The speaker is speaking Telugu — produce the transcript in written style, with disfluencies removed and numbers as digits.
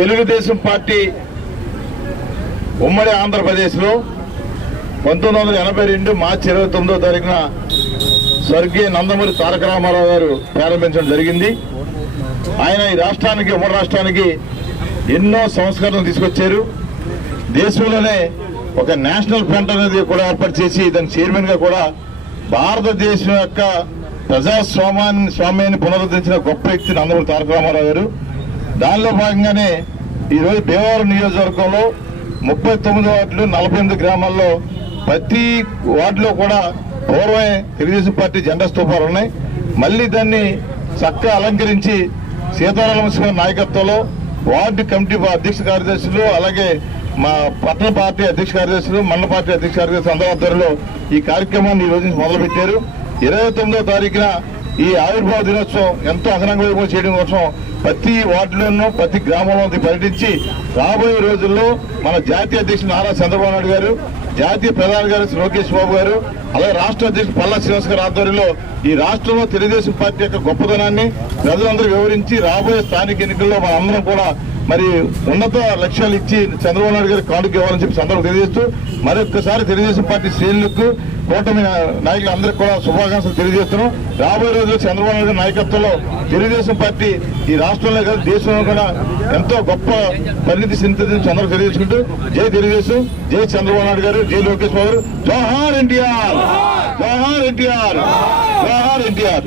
తెలుగుదేశం పార్టీ ఉమ్మడి ఆంధ్రప్రదేశ్లో 1982 మార్చి 29వ తారీఖున స్వర్గీయ నందమూరి తారక రామారావు గారు ప్రారంభించడం జరిగింది. ఆయన ఈ రాష్ట్రానికి, ఉమ్మడి రాష్ట్రానికి ఎన్నో సంస్కరణలు తీసుకొచ్చారు. దేశంలోనే ఒక నేషనల్ ఫ్రంట్ అనేది కూడా ఏర్పాటు చేసి దాని చైర్మన్ గా కూడా భారతదేశం యొక్క ప్రజాస్వామ్యాన్ని పునరుద్ధరించిన గొప్ప వ్యక్తి నందమూరి తారక రామారావు గారు. దానిలో భాగంగానే ఈరోజు భీమవరం నియోజకవర్గంలో 39 వార్డులు 48 గ్రామాల్లో ప్రతి వార్డులో కూడా పూర్వమే తెలుగుదేశం పార్టీ జెండా స్తూపాలు ఉన్నాయి. మళ్లీ దాన్ని చక్కగా అలంకరించి సీతారామకృష్ణ నాయకత్వంలో వార్డు కమిటీ అధ్యక్ష కార్యదర్శులు, అలాగే మా పట్టణ పార్టీ అధ్యక్ష కార్యదర్శులు, మండల పార్టీ అధ్యక్ష కార్యదర్శులు అందరి ఆధ్వర్యంలో ఈ కార్యక్రమాన్ని ఈ రోజు నుంచి మొదలుపెట్టారు. 29వ తారీఖున ఈ ఆవిర్భావ దినోత్సవం ఎంతో అంగరంగ వైభవం చేయడం కోసం ప్రతి వార్డులోనూ ప్రతి గ్రామంలో పర్యటించి రాబోయే రోజుల్లో మన జాతీయ అధ్యక్షులు నారా చంద్రబాబు నాయుడు గారు, జాతీయ ప్రధాని గారు లోకేష్ బాబు గారు, అలాగే రాష్ట్ర అధ్యక్షుడు పల్లా శ్రీనివాస్ గారి ఆధ్వర్యంలో ఈ రాష్ట్రంలో తెలుగుదేశం పార్టీ యొక్క గొప్పదనాన్ని ప్రజలందరూ వివరించి రాబోయే స్థానిక ఎన్నికల్లో మనందరం కూడా మరి ఉన్నత లక్ష్యాలు ఇచ్చి చంద్రబాబు నాయుడు గారికి కానుక ఇవ్వాలని చెప్పి సందర్భం తెలియజేస్తూ మరొకసారి తెలుగుదేశం పార్టీ శ్రేణులకు, కూటమి నాయకులందరికీ కూడా శుభాకాంక్షలు తెలియజేస్తున్నాం. రాబోయే రోజుల్లో చంద్రబాబు నాయుడు గారి నాయకత్వంలో తెలుగుదేశం పార్టీ ఈ రాష్ట్రంలో కాదు దేశంలో కూడా ఎంతో గొప్ప పరిణితి చెందుతుందని చంద్రబాబు తెలియజేసుకుంటూ జై తెలుగుదేశం, జై చంద్రబాబు నాయుడు గారు, జై లోకేష్ బాబు గారు, జోహార్ ఎన్టీఆర్, జోహార్ ఎన్టీఆర్, జోహార్ ఎన్టీఆర్.